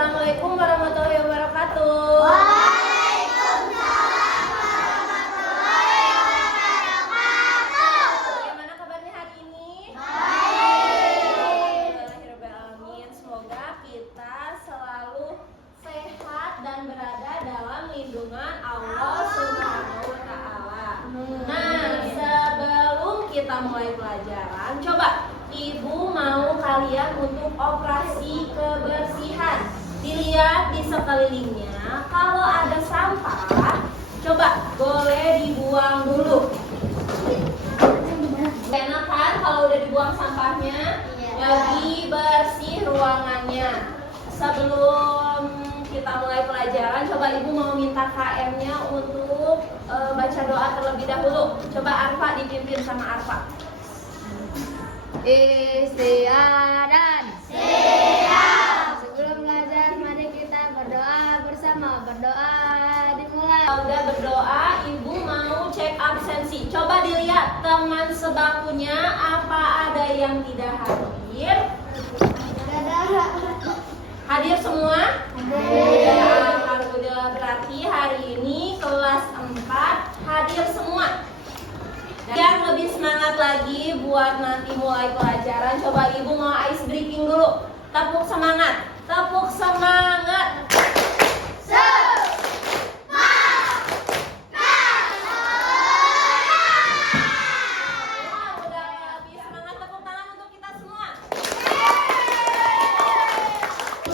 Assalamualaikum warahmatullahi wabarakatuh. Waalaikumsalam warahmatullahi wabarakatuh. Bagaimana kabarnya hari ini? Baik. Alhamdulillahirobbilalamin. Semoga kita selalu sehat dan berada dalam lindungan Allah Subhanahu wa Ta'ala. Nah, sebelum kita mulai pelajaran, coba Ibu mau kalian untuk operasi kebersihan. Dilihat di sekelilingnya, kalau ada sampah, coba boleh dibuang dulu. Enak kan kalau udah dibuang sampahnya? Iya. Jadi bersih ruangannya. Sebelum kita mulai pelajaran, coba Ibu mau minta KM-nya untuk baca doa terlebih dahulu. Coba Arfa dipimpin sama Arfa. Istiadat. Siap. Sebelum belajar, mari kita berdoa bersama. Berdoa dimulai. Kalau udah berdoa, Ibu mau cek absensi. Coba dilihat teman sebakunya apa ada yang tidak hadir. Hadir semua? Ya, alhamdulillah, berarti hari ini kelas 4 hadir semua. Yang lebih semangat lagi buat nanti mulai pelajaran, coba Ibu mau ice breaking dulu. Tepuk semangat, tepuk semangat. Udah lebih semangat, tepuk tangan untuk kita semua.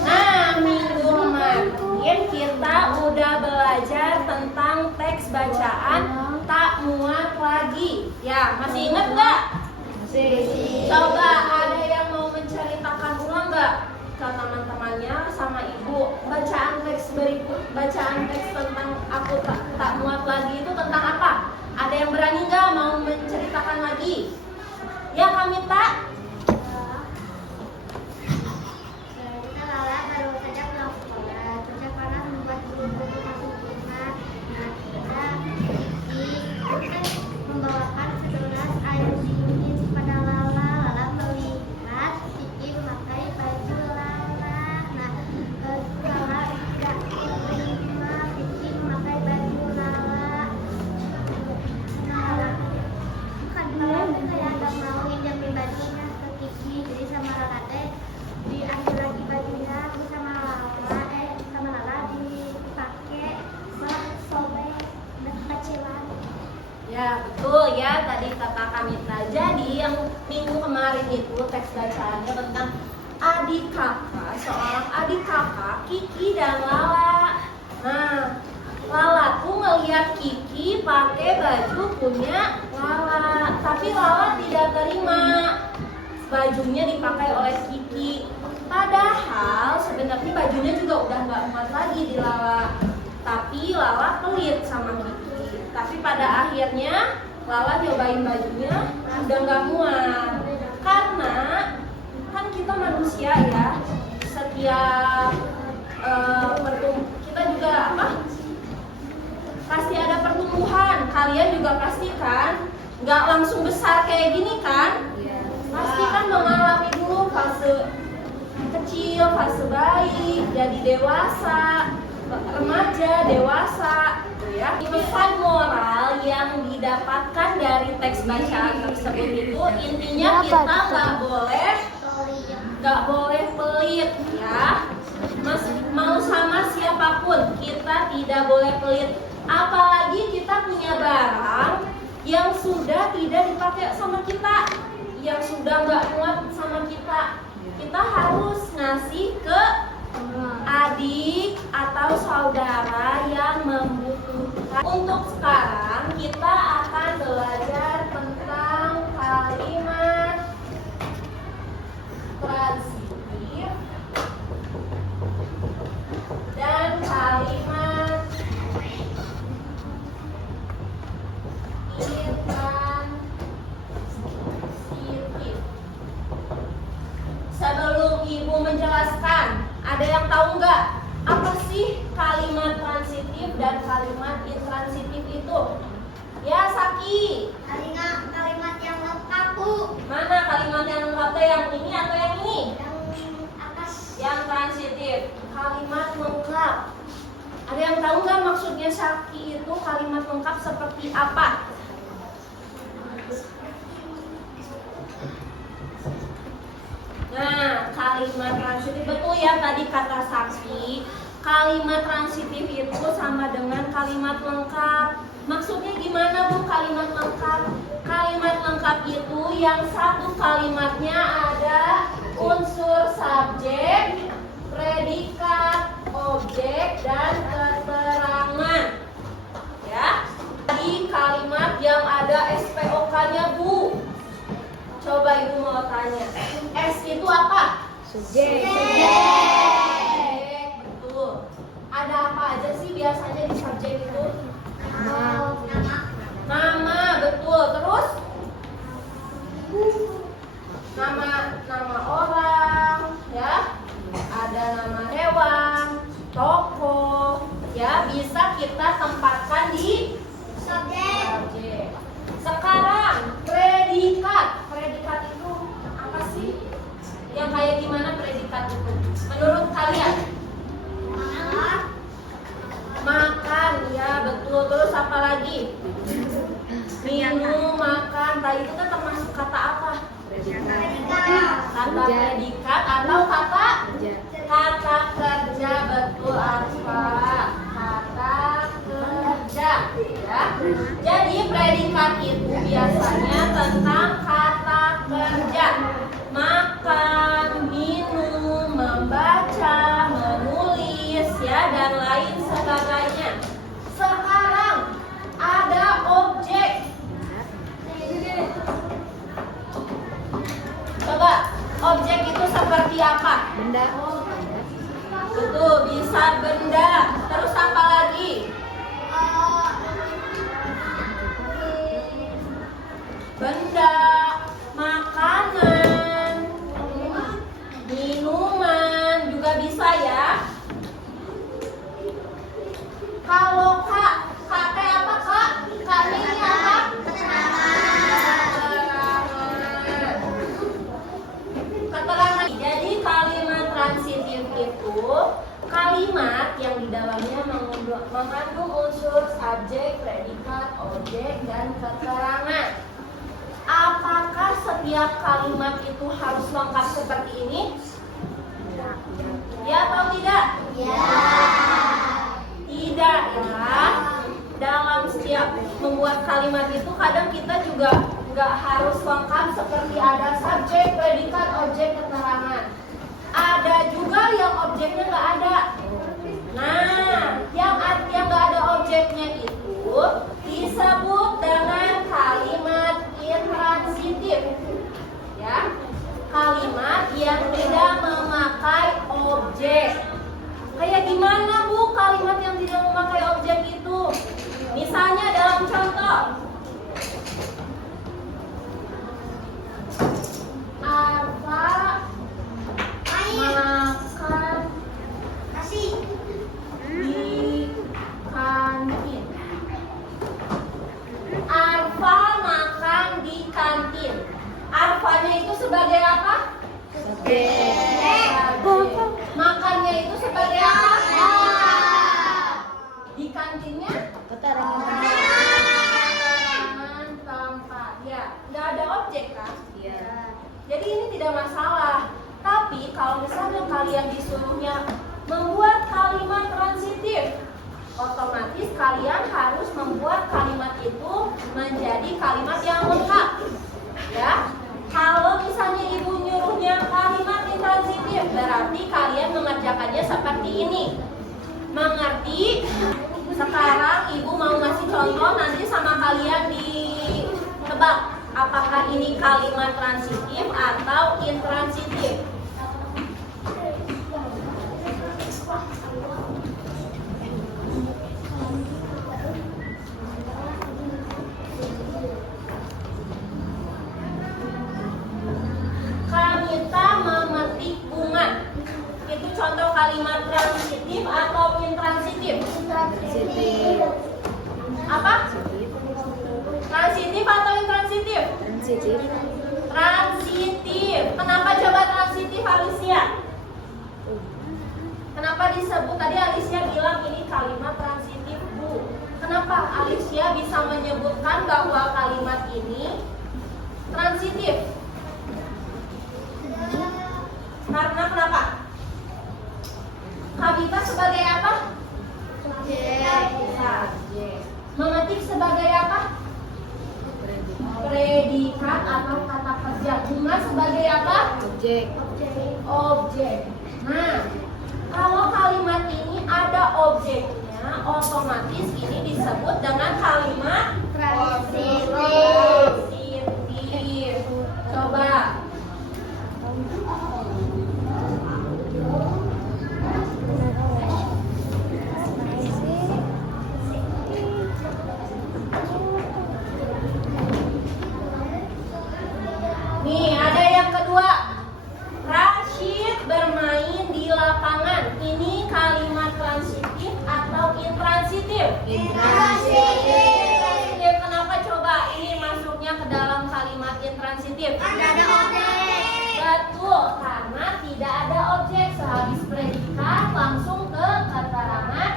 Nah, minggu kemarin kita udah belajar tentang teks bacaan tak muat lagi. Ya, masih ingat nggak? Coba ada yang mau menceritakan ulang nggak ke teman-temannya sama Ibu? Bacaan teks berikut, bacaan teks tentang aku tak muat lagi itu tentang apa? Ada yang berani nggak mau menceritakan lagi? Ya, kami tak. Kita Lala baru saja pulang sekolah. Cuaca panas membuat bulu-bulu masuk rumah. Nah, kita membawakan segelas air dingin pada Lala. Lala melihat Kiki memakai baju Lala. Nah, Lala tidak terima Kiki memakai baju Lala. Nah, kan Lala kayak nggak mau pinjamin bajunya ke Kiki. Jadi sama Lala teh diambil lagi bajunya, terus sama Lala dipakai malah sobek dan kekecewan. Ya, betul ya, tadi kata Kamita. Jadi yang minggu kemarin itu teks bacaannya tentang adik kakak, seorang adik kakak, Kiki dan Lala. Nah, Lala tuh ngeliat Kiki pakai baju punya Lala, tapi Lala tidak terima bajunya dipakai oleh Kiki. Padahal sebenarnya bajunya juga udah nggak muat lagi di Lala, tapi Lala pelit sama Kiki. Tapi pada akhirnya Lala nyobain bajunya udah nggak muat, karena kan kita manusia ya, setiap kita juga pasti ada pertumbuhan. Kalian juga pasti kan nggak langsung besar kayak gini kan? Pasti kan mengalami dulu fase kecil, fase bayi, jadi dewasa, remaja, dewasa, gitu ya. Pesan moral yang didapatkan dari teks bacaan tersebut itu intinya kita nggak boleh pelit ya. Mau sama siapapun kita tidak boleh pelit. Apalagi kita punya barang yang sudah tidak dipakai sama kita, yang sudah nggak muat sama kita. Kita harus ngasih ke adik atau saudara yang membutuhkan. Untuk sekarang kita akan belajar tentang kalimat transitif dan kalimat intransitif. Sebelum Ibu menjelaskan, ada yang tahu nggak apa sih kalimat transitif dan kalimat intransitif itu? Ya, Saki. Kalimat yang lengkap, Bu. Mana kalimat yang lengkap? Yang ini atau yang ini? Yang atas. Yang transitif. Kalimat Tahu nggak maksudnya Syaki itu kalimat lengkap seperti apa? Nah, kalimat transitif betul ya tadi kata Syaki. Kalimat transitif itu sama dengan kalimat lengkap. Maksudnya gimana Bu kalimat lengkap? Kalimat lengkap itu yang satu kalimatnya ada unsur subjek, predikat, objek, dan keterangan. Ya. Di kalimat yang ada SPOK-nya Bu. Coba Ibu mau tanya. S itu apa? Subjek. Betul. Ada apa aja sih biasanya di subjek itu? Nama, betul. Terus? Nama orang, ya. Ada nama hewan, tokoh, ya. Bisa kita tempatkan di subjek. Sekarang predikat. Predikat itu apa sih? Yang kayak gimana predikat itu? Menurut kalian? Makan, ya betul. Terus apa lagi? Minum, makan. Tadi itu kan termasuk kata apa? Kata predikat atau kata kerja, betul Arfa. Kata kerja, ya. Jadi predikat itu biasanya tentang kata kerja. Makan, minum, membaca, menulis, ya, dan lain sebagainya. Sekarang ada objek. Coba, objek itu seperti apa? Benda. Betul, bisa benda. Terus apa lagi? Benda, makanan, minuman juga bisa ya. Kalau Kak teh apa Kak? Kak ini apa? Keterangan. Jadi kalimat transitif itu kalimat yang di dalamnya mengandung unsur subjek, predikat, objek, dan keterangan. Apakah setiap kalimat itu harus lengkap seperti ini? Ya atau tidak? Ya. Tidak ya. Dalam setiap membuat kalimat itu kadang kita juga nggak harus lengkap seperti ada subjek, predikat, objek, keterangan. Ada juga yang objeknya nggak ada. Nah, yang nggak ada objeknya itu disebut dengan kalimat intransitif. Ya, kalimat yang tidak memakai objek. Kayak gimana Bu kalimat yang tidak memakai objek itu? Misalnya dalam contoh, Arfa makan di kantin. Arfa makan di kantin. Arfanya itu sebagai apa? Makannya itu sebagai apa? Di kantinnya? Keterangan. Tempat. Ya, nggak ada objek kan? Iya. Jadi ini tidak masalah. Tapi kalau misalnya kalian disuruhnya membuat kalimat transitif, otomatis kalian harus membuat kalimat itu menjadi kalimat yang lengkap. Ya. Kalau misalnya ibu nyuruhnya kalimat intransitif, berarti kalian mengerjakannya seperti ini. Mengerti? Sekarang ibu mau ngasih contoh, nanti sama kalian ditebak apakah ini kalimat transitif atau intransitif. Kamita memetik bunga. Itu contoh kalimat transitif atau intransitif? Transitif. Apa? Transitif atau intransitif? Transitif. Transitif. Kenapa coba transitif Alicia? Kenapa disebut? Tadi Alicia bilang ini kalimat transitif, Bu. Kenapa Alicia bisa menyebutkan bahwa kalimat ini transitif? Karena kenapa? Habitat sebagai apa? Subjek. Memetik sebagai apa? Predikat atau kata kerja. Bunga sebagai apa? Objek. Nah, kalau kalimat ini ada objeknya, otomatis ini disebut dengan kalimat transitif. Coba. Nih, ada yang kedua. Rashid bermain di lapangan. Ini kalimat transitif atau intransitif? Intransitif. Kenapa coba ini masuknya ke dalam kalimat intransitif? Tidak ada objek. Betul, karena tidak ada objek. Sehabis predikat langsung ke keterangan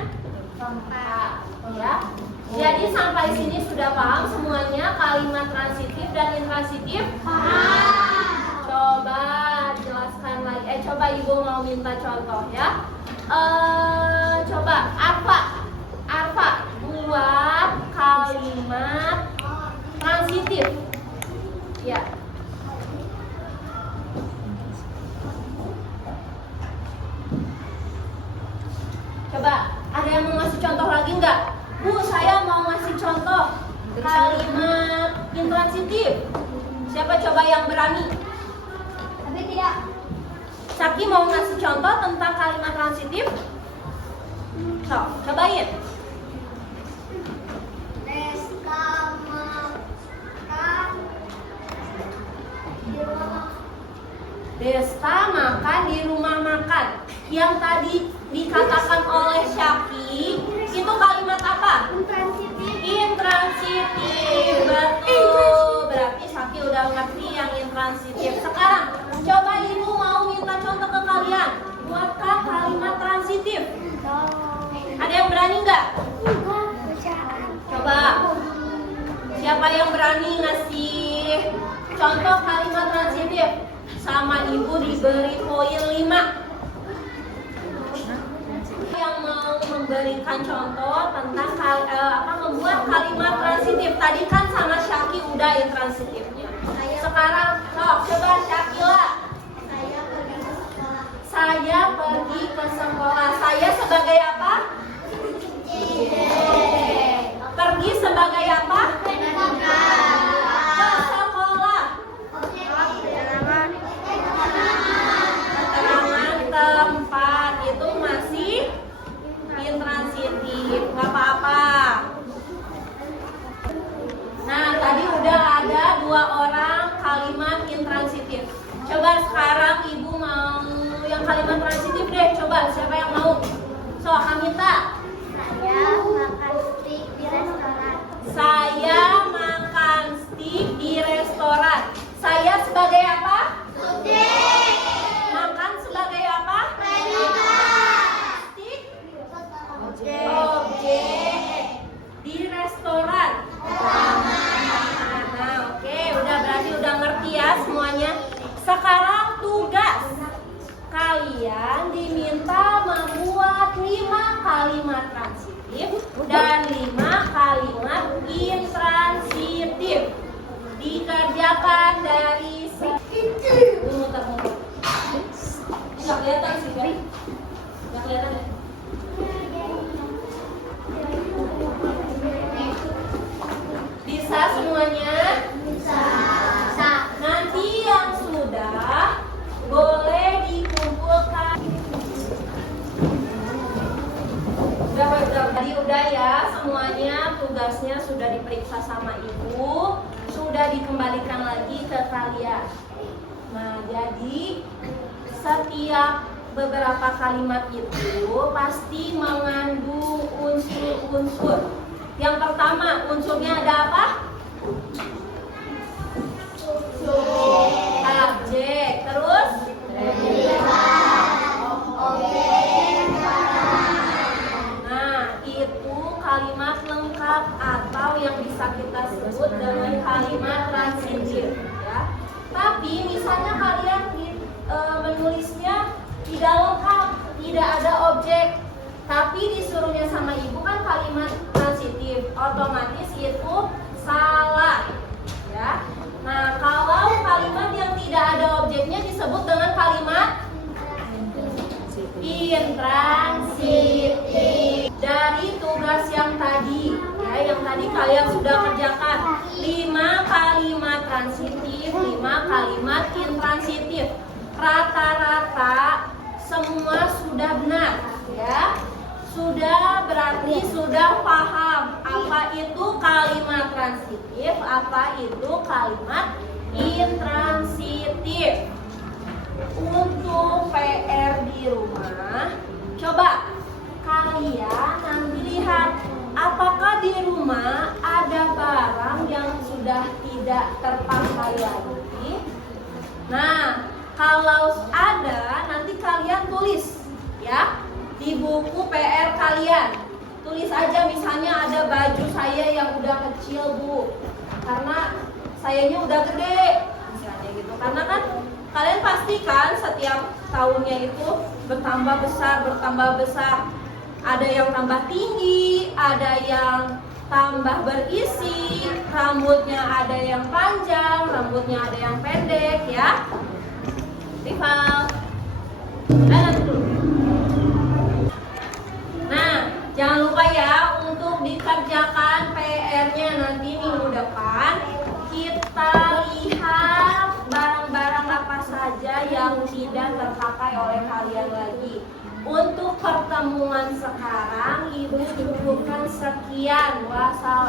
tempat. Ya. Jadi sampai sini sudah paham semuanya kalimat transitif dan intransitif? Coba jelaskan lagi. Coba Ibu mau minta contoh ya. Coba Arfa buat kalimat transitif. Ya. Coba ada yang mau ngasih contoh lagi nggak? Bu, saya mau ngasih contoh kalimat intransitif. Siapa coba yang berani? Tapi tidak. Saki mau ngasih contoh tentang kalimat transitif? So, cobain. Desta makan di rumah makan. Yang tadi dikatakan oleh Syaki itu kalimat apa? Intransitif. Betul. Berarti Syaki udah ngerti yang intransitif. Sekarang coba Ibu mau minta contoh ke kalian. Buatkah kalimat transitif? Ada yang berani nggak? Coba. Siapa yang berani ngasih contoh kalimat transitif? Sama Ibu diberi poin 5. Yang mau memberikan contoh tentang membuat kalimat transitif. Tadi kan sama Syaki udah intransitifnya. Sekarang coba Syakila. Saya pergi ke sekolah. Saya sebagai apa? Pergi sebagai apa? Ke sekolah. Keterangan tempat itu masih intransitif, nggak apa-apa. Nah, tadi udah ada 2 orang kalimat intransitif. Coba sekarang Ibu mau yang kalimat transitif deh. Coba siapa yang mau? So, Hamita. Saya makan steak di restoran. Saya makan steak di restoran. Saya sebagai apa? Subjek. Makan sebagai apa? Predikat. Steak Objek. objek di restoran. Nah, oke, berarti udah ngerti ya semuanya. Sekarang tugas kalian diminta membuat 5 kalimat transitif dan 5 kalimat intransitif. Dikerjakan dari muter. Nggak kelihatan sih, Bang. Nggak kelihatan ya? Bisa semuanya? Bisa. Nanti yang sudah boleh dikumpulkan. Tadi udah ya semuanya, tugasnya sudah diperiksa sama Ibu, sudah dikembalikan lagi ke kalian. Nah, jadi setiap beberapa kalimat itu pasti mengandung unsur-unsur. Yang pertama, unsurnya ada apa? Subjek. Terus? bisa kita sebut dengan kalimat transitif ya. Tapi misalnya kalian menulisnya tidak lengkap, tidak ada objek, tapi disuruhnya sama ibu kan kalimat transitif, otomatis itu salah ya. Nah, kalau kalimat yang tidak ada objeknya disebut dengan kalimat intransitif. Dari tugas yang tadi ya, yang tadi kalian sudah kerjakan 5 kalimat transitif, 5 kalimat intransitif. Rata-rata semua sudah benar ya. Sudah berarti sudah paham apa itu kalimat transitif, apa itu kalimat intransitif. Untuk PR di rumah, coba kalian nanti lihat apakah di rumah ada barang yang sudah tidak terpakai lagi. Nah, kalau ada nanti kalian tulis ya di buku PR kalian. Tulis aja misalnya ada baju saya yang udah kecil Bu, karena sayanya udah gede misalnya gitu. Karena kan kalian pastikan setiap tahunnya itu bertambah besar. Ada yang tambah tinggi, ada yang tambah berisi, rambutnya ada yang panjang, rambutnya ada yang pendek ya. Rival. Nah, jangan lupa ya untuk dikerjakan PR-nya nanti minggu depan. Kita lihat barang-barang apa saja yang tidak terpakai oleh kalian lagi. Untuk pertemuan sekarang, Ibu cukupkan sekian. Wassalamualaikum.